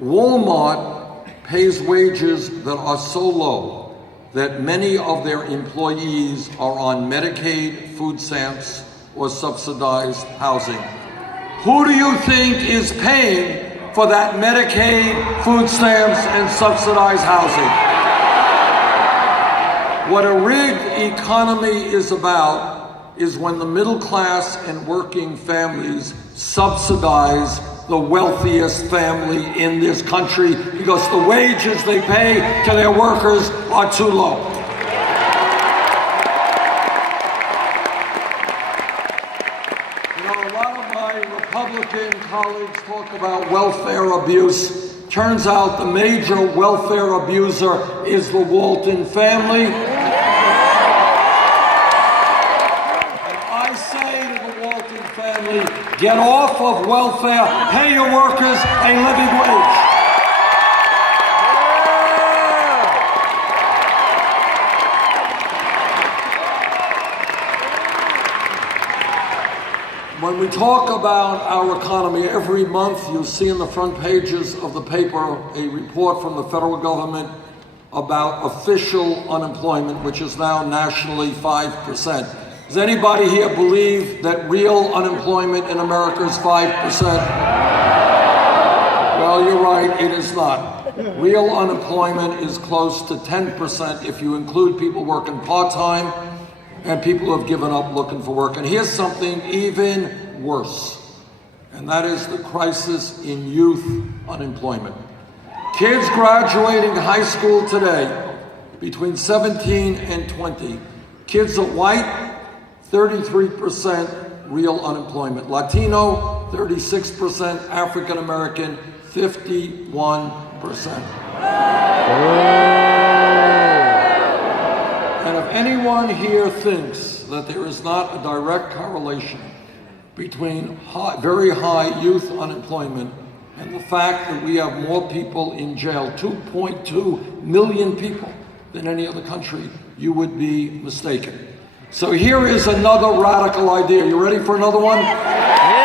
Walmart pays wages that are so low that many of their employees are on Medicaid, food stamps, or subsidized housing. Who do you think is paying for that Medicaid, food stamps, and subsidized housing? What a rigged economy is about is when the middle class and working families subsidize the wealthiest family in this country because the wages they pay to their workers are too low. You know, a lot of my Republican colleagues talk about welfare abuse. Turns out the major welfare abuser is the Walton family. And I say to the Walton family, get off of welfare, pay your workers a living wage. When we talk about our economy, every month you'll see in the front pages of the paper a report from the federal government about official unemployment, which is now nationally 5%. Does anybody here believe that real unemployment in America is 5%? Well, you're right, it is not. Real unemployment is close to 10% if you include people working part-time and people who have given up looking for work. And here's something even worse, and that is the crisis in youth unemployment. Kids graduating high school today, between 17 and 20, kids are white, 33% real unemployment. Latino, 36%. African American, 51%. And if anyone here thinks that there is not a direct correlation between very high youth unemployment and the fact that we have more people in jail, 2.2 million people, than any other country, you would be mistaken. So here is another radical idea. You ready for another one? Yeah!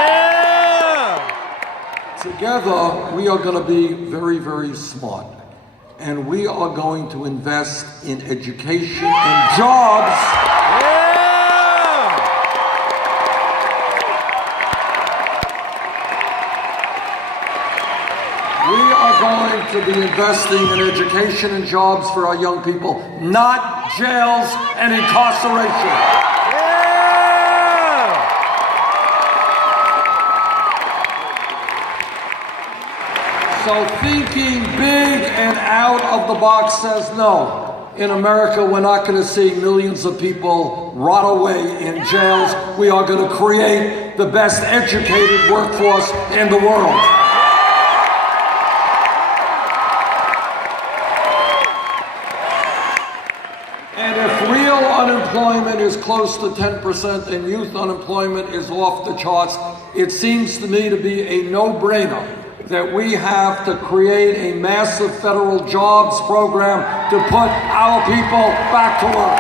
Together, we are going to be very, very smart. And we are going to invest in education and jobs. We are going to be investing in education and jobs for our young people, not jails and incarceration. So thinking big and out of the box says no. In America, we're not going to see millions of people rot away in jails. We are going to create the best educated workforce in the world. And if real unemployment is close to 10% and youth unemployment is off the charts, it seems to me to be a no-brainer that we have to create a massive federal jobs program to put our people back to work.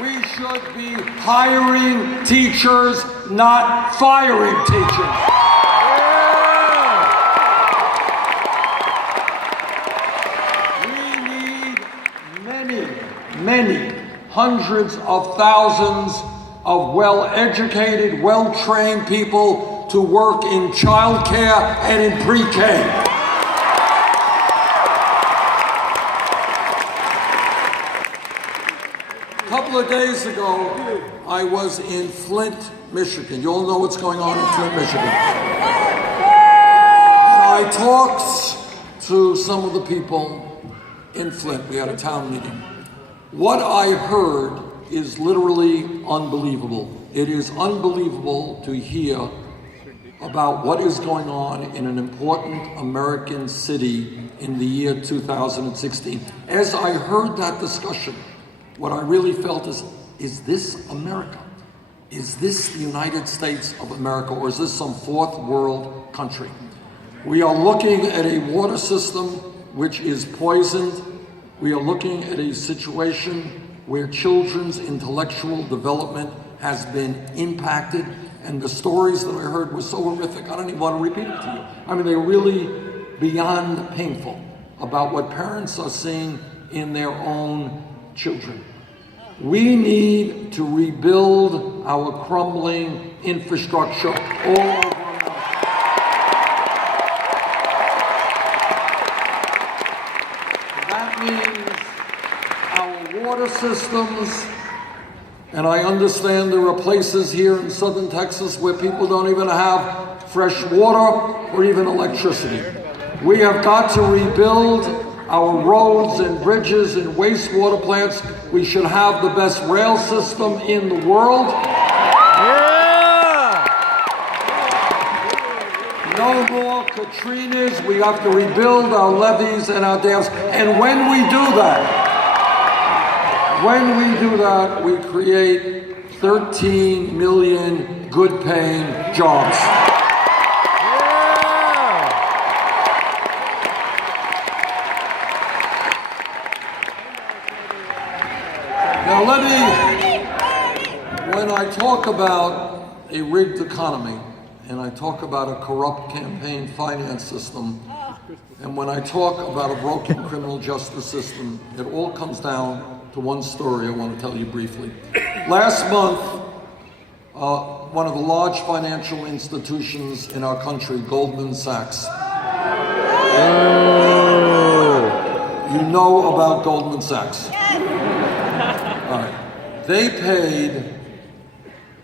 We should be hiring teachers, not firing teachers. We need many hundreds of thousands of well-educated, well-trained people to work in childcare and in pre-K. A couple of days ago, I was in Flint, Michigan. You all know what's going on in Flint, Michigan. And I talked to some of the people in Flint. We had a town meeting. What I heard is literally unbelievable. It is unbelievable to hear about what is going on in an important American city in the year 2016. As I heard that discussion, what I really felt is this America? Is this the United States of America, or is this some fourth world country? We are looking at a water system which is poisoned. We are looking at a situation where children's intellectual development has been impacted, and the stories that I heard were so horrific, I don't even want to repeat it to you. I mean, they're really beyond painful about what parents are seeing in their own children. We need to rebuild our crumbling infrastructure all over America. That means our water systems, and I understand there are places here in southern Texas where people don't even have fresh water or even electricity. We have got to rebuild our roads and bridges and wastewater plants. We should have the best rail system in the world. Yeah! No more Katrinas. We have to rebuild our levees and our dams. And when we do that, we create 13 million good-paying jobs. Now when I talk about a rigged economy, and I talk about a corrupt campaign finance system, and when I talk about a broken criminal justice system, it all comes down to one story I want to tell you briefly. Last month, one of the large financial institutions in our country, Goldman Sachs. You know about Goldman Sachs. All right. They paid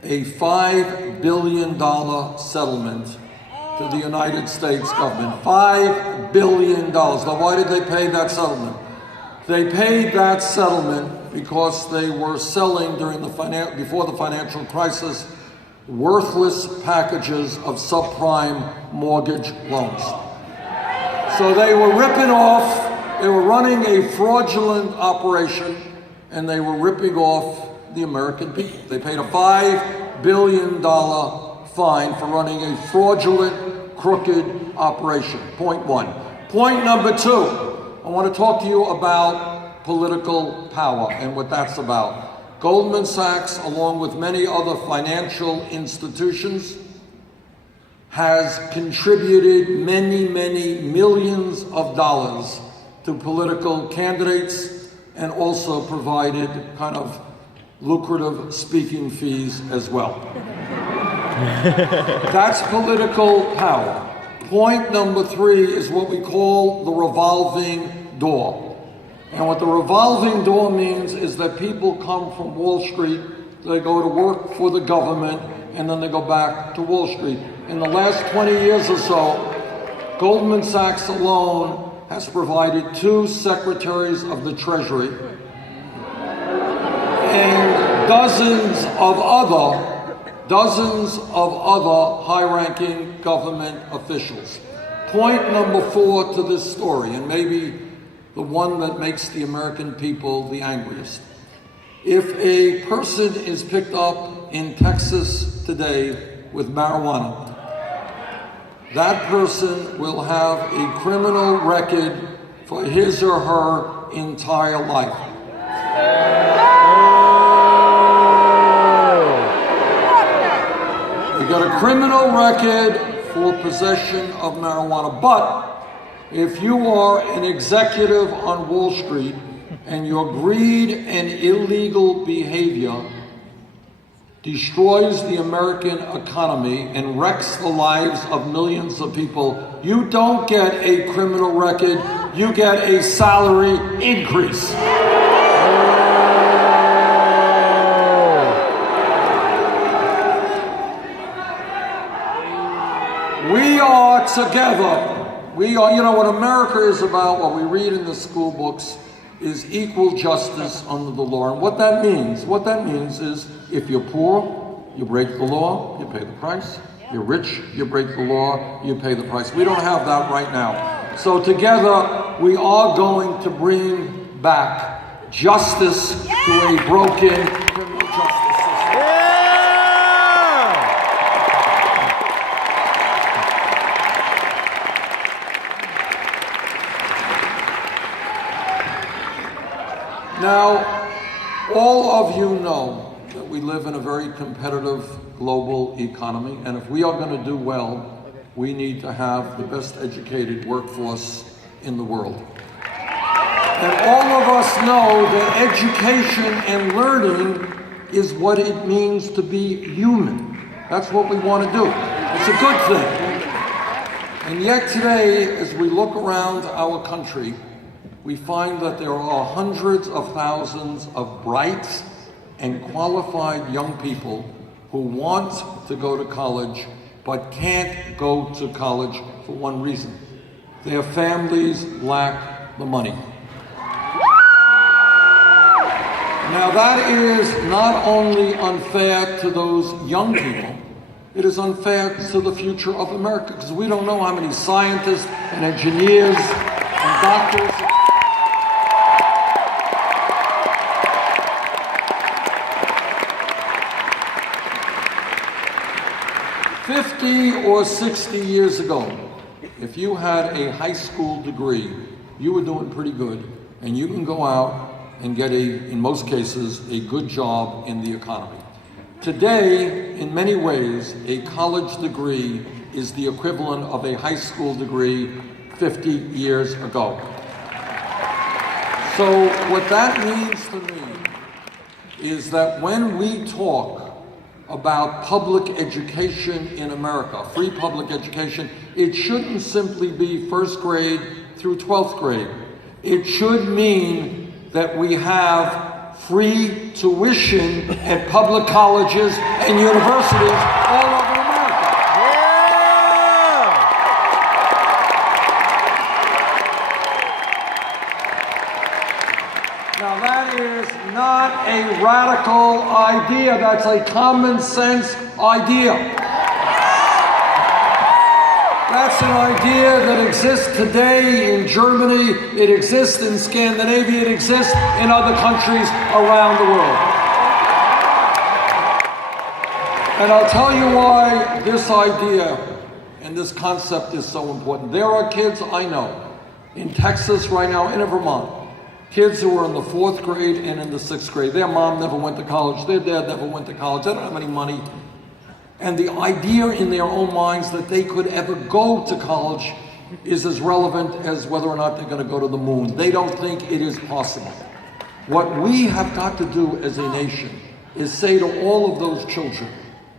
a $5 billion settlement to the United States government. $5 billion. Now, why did they pay that settlement? They paid that settlement because they were selling before the financial crisis worthless packages of subprime mortgage loans. So they were ripping off, they were running a fraudulent operation, and they were ripping off the American people. They paid a $5 billion fine for running a fraudulent, crooked operation. Point one. Point number two, I want to talk to you about political power and what that's about. Goldman Sachs, along with many other financial institutions, has contributed many, many millions of dollars to political candidates, and also provided kind of lucrative speaking fees as well. That's political power. Point number three is what we call the revolving door. And what the revolving door means is that people come from Wall Street, they go to work for the government, and then they go back to Wall Street. In the last 20 years or so, Goldman Sachs alone has provided 2 secretaries of the Treasury and dozens of other high-ranking government officials. Point number 4 to this story, and maybe the one that makes the American people the angriest. If a person is picked up in Texas today with marijuana, that person will have a criminal record for his or her entire life. You got a criminal record for possession of marijuana. But if you are an executive on Wall Street and your greed and illegal behavior destroys the American economy and wrecks the lives of millions of people, you don't get a criminal record, you get a salary increase. We are together. We are, what America is about, what we read in the school books, is equal justice under the law. And what that means is if you're poor, you break the law, you pay the price. You're rich, you break the law, you pay the price. We don't have that right now. So together, we are going to bring back justice to a broken criminal justice system. Now, all of you know that we live in a very competitive global economy, and if we are going to do well, we need to have the best educated workforce in the world. And all of us know that education and learning is what it means to be human. That's what we want to do. It's a good thing. And yet today, as we look around our country, we find that there are hundreds of thousands of bright and qualified young people who want to go to college but can't go to college for one reason. Their families lack the money. Now that is not only unfair to those young people, it is unfair to the future of America, because we don't know how many scientists and engineers and doctors. 50 or 60 years ago, if you had a high school degree, you were doing pretty good, and you can go out and get in most cases, a good job in the economy. Today, in many ways, a college degree is the equivalent of a high school degree 50 years ago. So what that means to me is that when we talk about public education in America, free public education, it shouldn't simply be first grade through 12th grade. It should mean that we have free tuition at public colleges and universities all over America. Now that is not a radical idea, that's a common sense idea. That's an idea that exists today in Germany, it exists in Scandinavia, it exists in other countries around the world. And I'll tell you why this idea and this concept is so important. There are kids I know in Texas right now and in Vermont, kids who are in the 4th grade and in the 6th grade. Their mom never went to college, their dad never went to college, they don't have any money. And the idea in their own minds that they could ever go to college is as relevant as whether or not they're going to go to the moon. They don't think it is possible. What we have got to do as a nation is say to all of those children,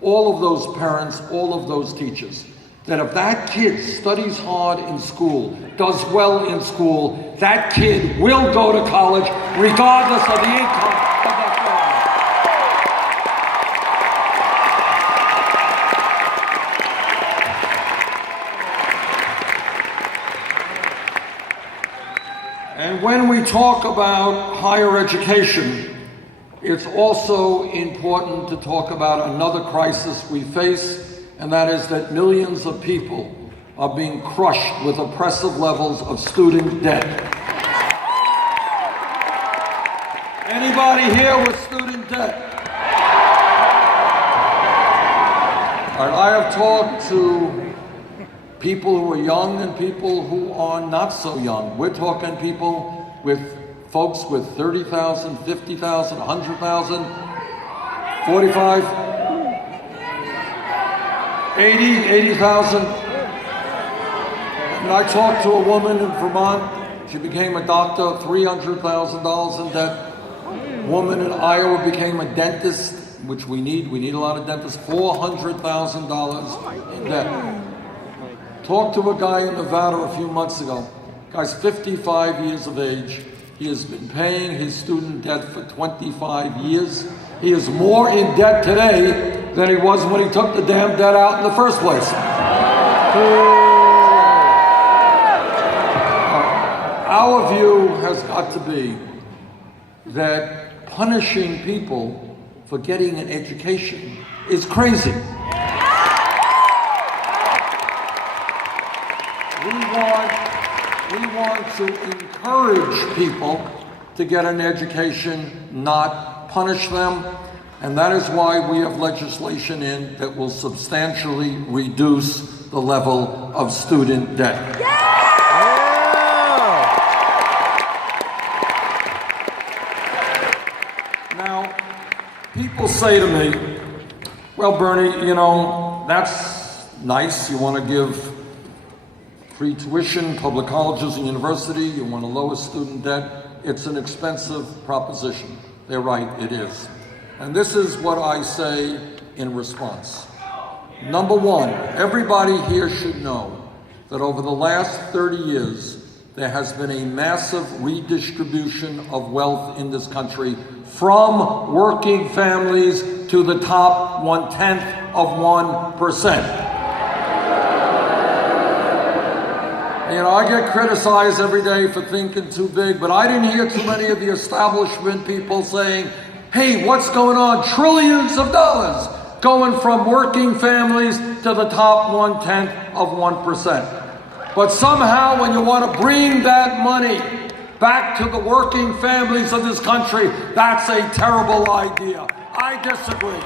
all of those parents, all of those teachers, that if that kid studies hard in school, does well in school, that kid will go to college regardless of the income. And when we talk about higher education, it's also important to talk about another crisis we face, and that is that millions of people are being crushed with oppressive levels of student debt. Anybody here with student debt? All right, I have talked to people who are young and people who are not so young. We're talking people with folks with 30,000, 50,000, 100,000, 45, 80,000. And I talked to a woman in Vermont. She became a doctor, $300,000 in debt. Woman in Iowa became a dentist, which we need. We need a lot of dentists. $400,000 in debt. Talked to a guy in Nevada a few months ago. Guy's 55 years of age. He has been paying his student debt for 25 years. He is more in debt today than he was when he took the damn debt out in the first place. Our view has got to be that punishing people for getting an education is crazy. We want to encourage people to get an education, not punish them. And that is why we have legislation in that will substantially reduce the level of student debt. Now, People say to me, well, Bernie, you know, that's nice. You want to give free tuition, public colleges and university. You want to lower student debt. It's an expensive proposition. They're right, it is. And this is what I say in response. Number one, everybody here should know that over the last 30 years, there has been a massive redistribution of wealth in this country from working families to the top 1/10 of 1%. You know, I get criticized every day for thinking too big, but I didn't hear too many of the establishment people saying, hey, what's going on? Trillions of dollars going from working families to the top 1/10 of 1%. But somehow when you want to bring that money back to the working families of this country, that's a terrible idea. I disagree.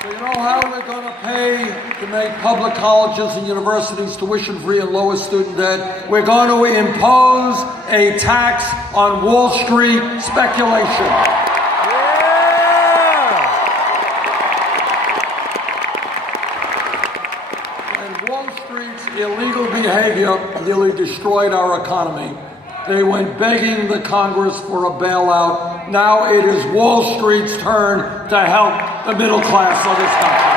So you know how we're going to pay to make public colleges and universities tuition free and lower student debt? We're going to impose a tax on Wall Street speculation. Wall Street's illegal behavior nearly destroyed our economy. They went begging the Congress for a bailout. Now it is Wall Street's turn to help the middle class of this country.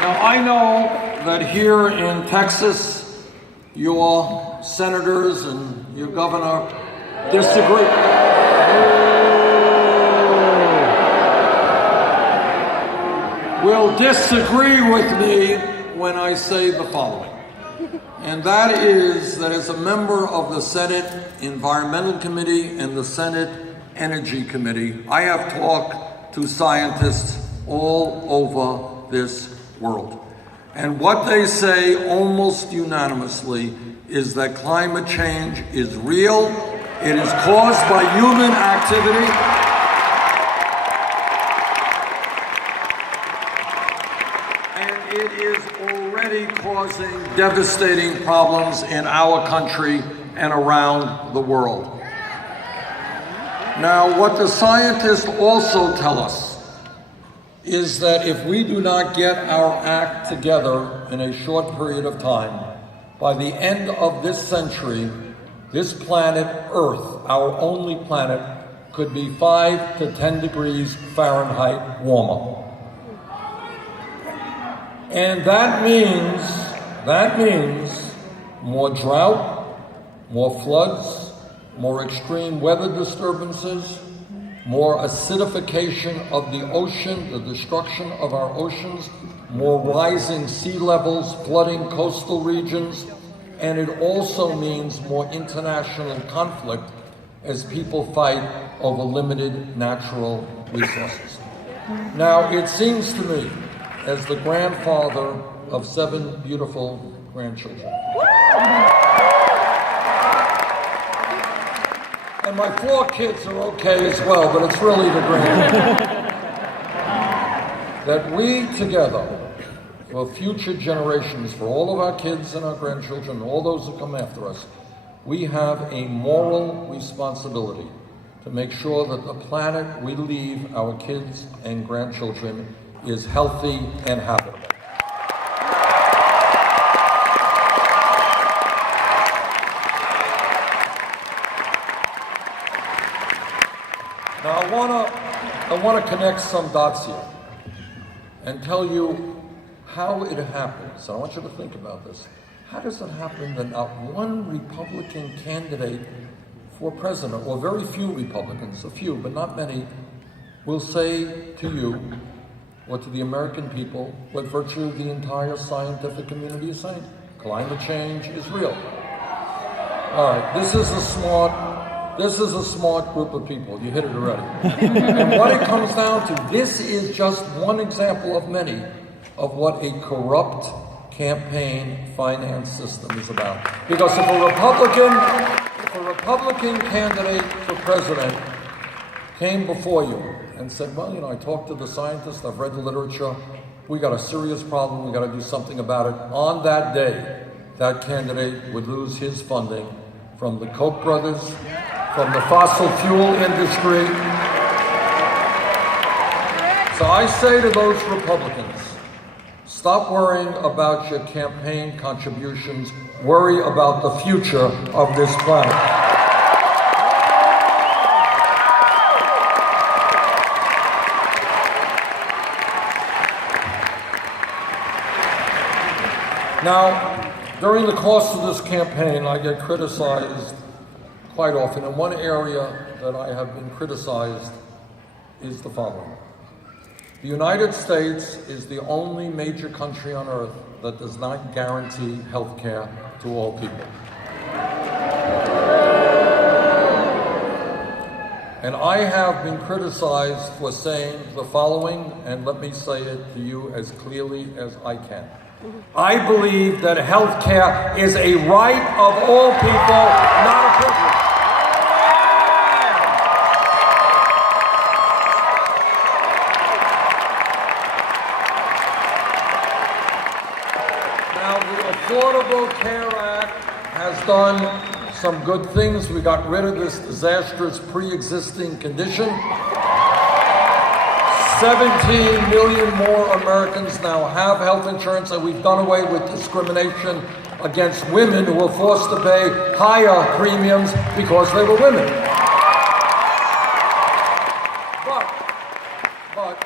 Now I know that here in Texas, your senators and your governor disagree. Will disagree with me when I say the following. And that is that as a member of the Senate Environmental Committee and the Senate Energy Committee, I have talked to scientists all over this world. And what they say almost unanimously is that climate change is real, it is caused by human activity, it is already causing devastating problems in our country and around the world. Now, what the scientists also tell us is that if we do not get our act together in a short period of time, by the end of this century, this planet Earth, our only planet, could be 5 to 10 degrees Fahrenheit warmer. And that means more drought, more floods, more extreme weather disturbances, more acidification of the ocean, the destruction of our oceans, more rising sea levels, flooding coastal regions, and it also means more international conflict as people fight over limited natural resources. Now, it seems to me, as the grandfather of 7 beautiful grandchildren. And my 4 kids are okay as well, but it's really the grandchildren. That we together, for future generations, for all of our kids and our grandchildren, all those who come after us, we have a moral responsibility to make sure that the planet we leave our kids and grandchildren is healthy and habitable. Now I want to connect some dots here and tell you how it happens. I want you to think about this. How does it happen that not one Republican candidate for president, or very few Republicans, a few, but not many, will say to you or to the American people what virtually the entire scientific community is saying? Climate change is real. All right, this is a smart group of people. You hit it already. And what it comes down to, this is just one example of many of what a corrupt campaign finance system is about. Because if a Republican candidate for president came before you and said, well, you know, I talked to the scientists, I've read the literature, we got a serious problem, we got to do something about it. On that day, that candidate would lose his funding from the Koch brothers, from the fossil fuel industry. So I say to those Republicans, stop worrying about your campaign contributions, worry about the future of this planet. Now, during the course of this campaign, I get criticized quite often, and one area that I have been criticized is the following. The United States is the only major country on earth that does not guarantee health care to all people. And I have been criticized for saying the following, and let me say it to you as clearly as I can. I believe that health care is a right of all people, not a privilege. Now, the Affordable Care Act has done some good things. We got rid of this disastrous pre-existing condition. 17 million more Americans now have health insurance, and we've done away with discrimination against women who were forced to pay higher premiums because they were women. But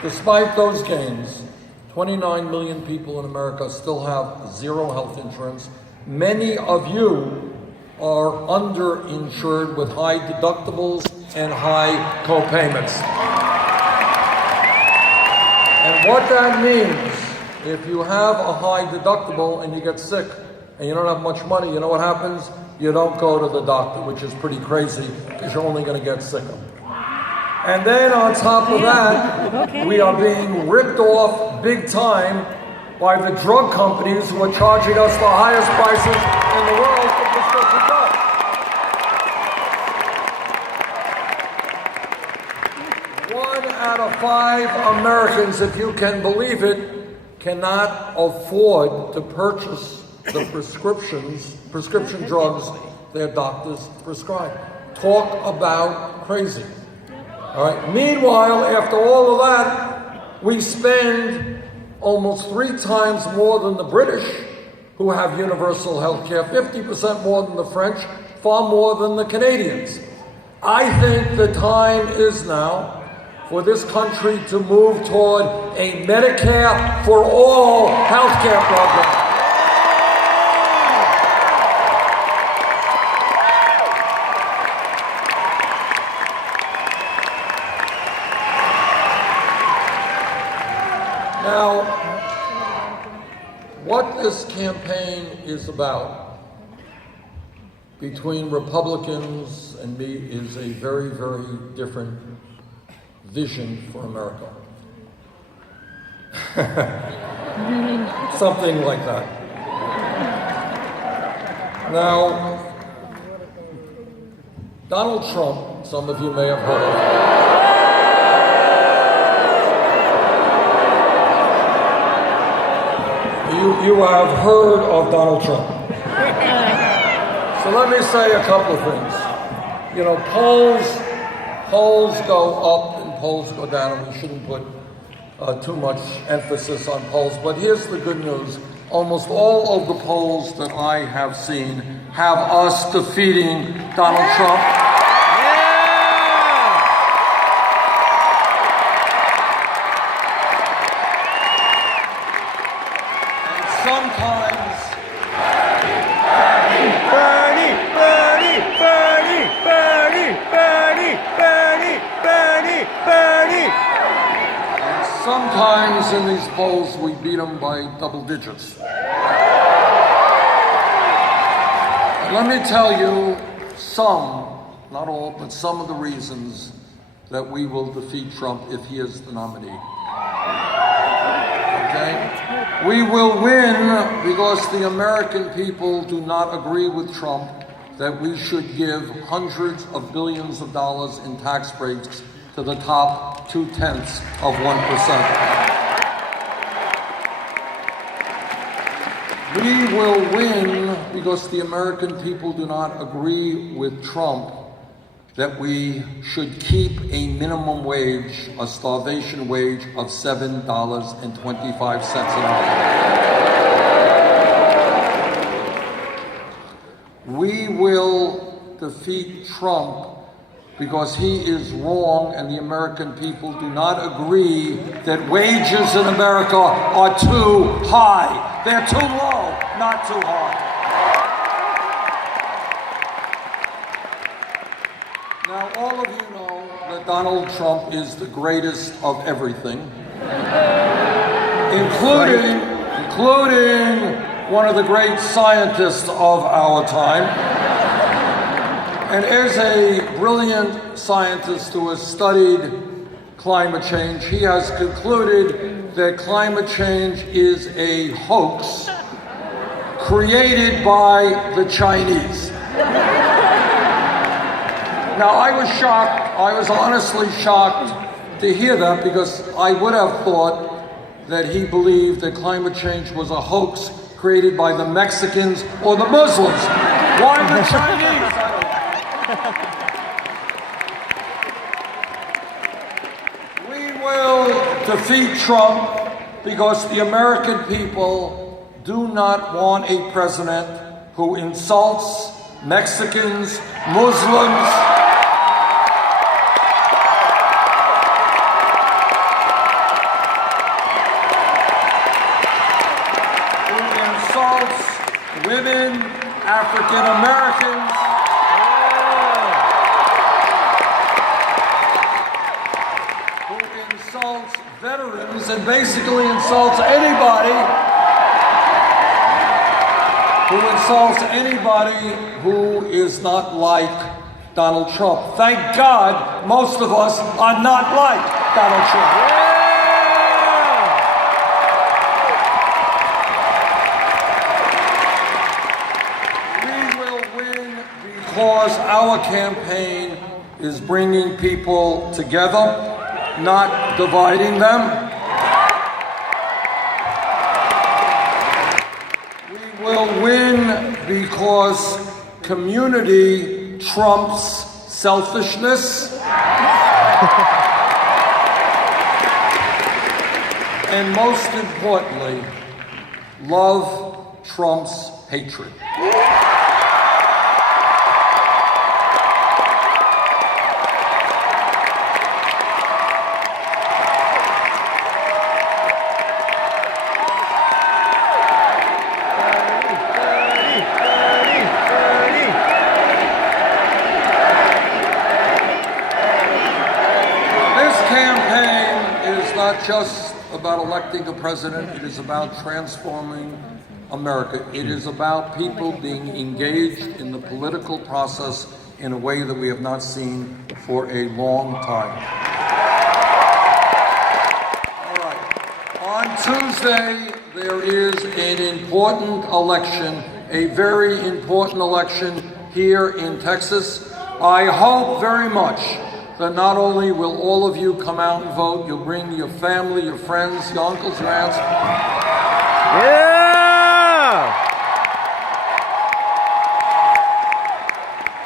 despite those gains, 29 million people in America still have zero health insurance. Many of you are underinsured with high deductibles and high co-payments. And what that means, if you have a high deductible and you get sick and you don't have much money, you know what happens? You don't go to the doctor, which is pretty crazy because you're only going to get sicker. And then on top of that, we are being ripped off big time by the drug companies who are charging us the highest prices in the world for prescription drugs. 1 out of 5 Americans, if you can believe it, cannot afford to purchase the prescription drugs their doctors prescribe. Talk about crazy. All right. Meanwhile, after all of that, we spend almost 3 times more than the British, who have universal health care, 50% more than the French, far more than the Canadians. I think the time is now for this country to move toward a Medicare for all health care program. Now, what this campaign is about between Republicans and me is a very, very different vision for America. Something like that. Now, Donald Trump, some of you may have heard of. You have heard of Donald Trump. So let me say a couple of things. You know, polls go up and polls go down, and we shouldn't put too much emphasis on polls. But here's the good news. Almost all of the polls that I have seen have us defeating Donald Trump. Sometimes in these polls we beat them by double digits. Let me tell you some, not all, but some of the reasons that we will defeat Trump if he is the nominee. Okay? We will win because the American people do not agree with Trump that we should give hundreds of billions of dollars in tax breaks to the top 0.2%. We will win because the American people do not agree with Trump that we should keep a minimum wage, a starvation wage of $7.25 an hour. We will defeat Trump because he is wrong and the American people do not agree that wages in America are too high. They're too low, not too high. Now, all of you know that Donald Trump is the greatest of everything, including one of the great scientists of our time. And as a brilliant scientist who has studied climate change, he has concluded that climate change is a hoax created by the Chinese. Now, I was shocked. I was honestly shocked to hear that because I would have thought that he believed that climate change was a hoax created by the Mexicans or the Muslims. Why the Chinese? We will defeat Trump because the American people do not want a president who insults Mexicans, Muslims, who insults women, African Americans, who insults veterans, and basically insults anybody who is not like Donald Trump. Thank God most of us are not like Donald Trump. We will win because our campaign is bringing people together, not dividing them. We will win because community trumps selfishness. And most importantly, love trumps hatred. Not just about electing a president, it is about transforming America. It is about people being engaged in the political process in a way that we have not seen for a long time. All right. On Tuesday, there is an important election, a very important election here in Texas. I hope very much that not only will all of you come out and vote, you'll bring your family, your friends, your uncles, your aunts. Yeah!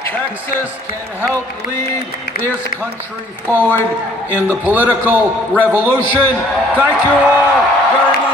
Texas can help lead this country forward in the political revolution. Thank you all very much.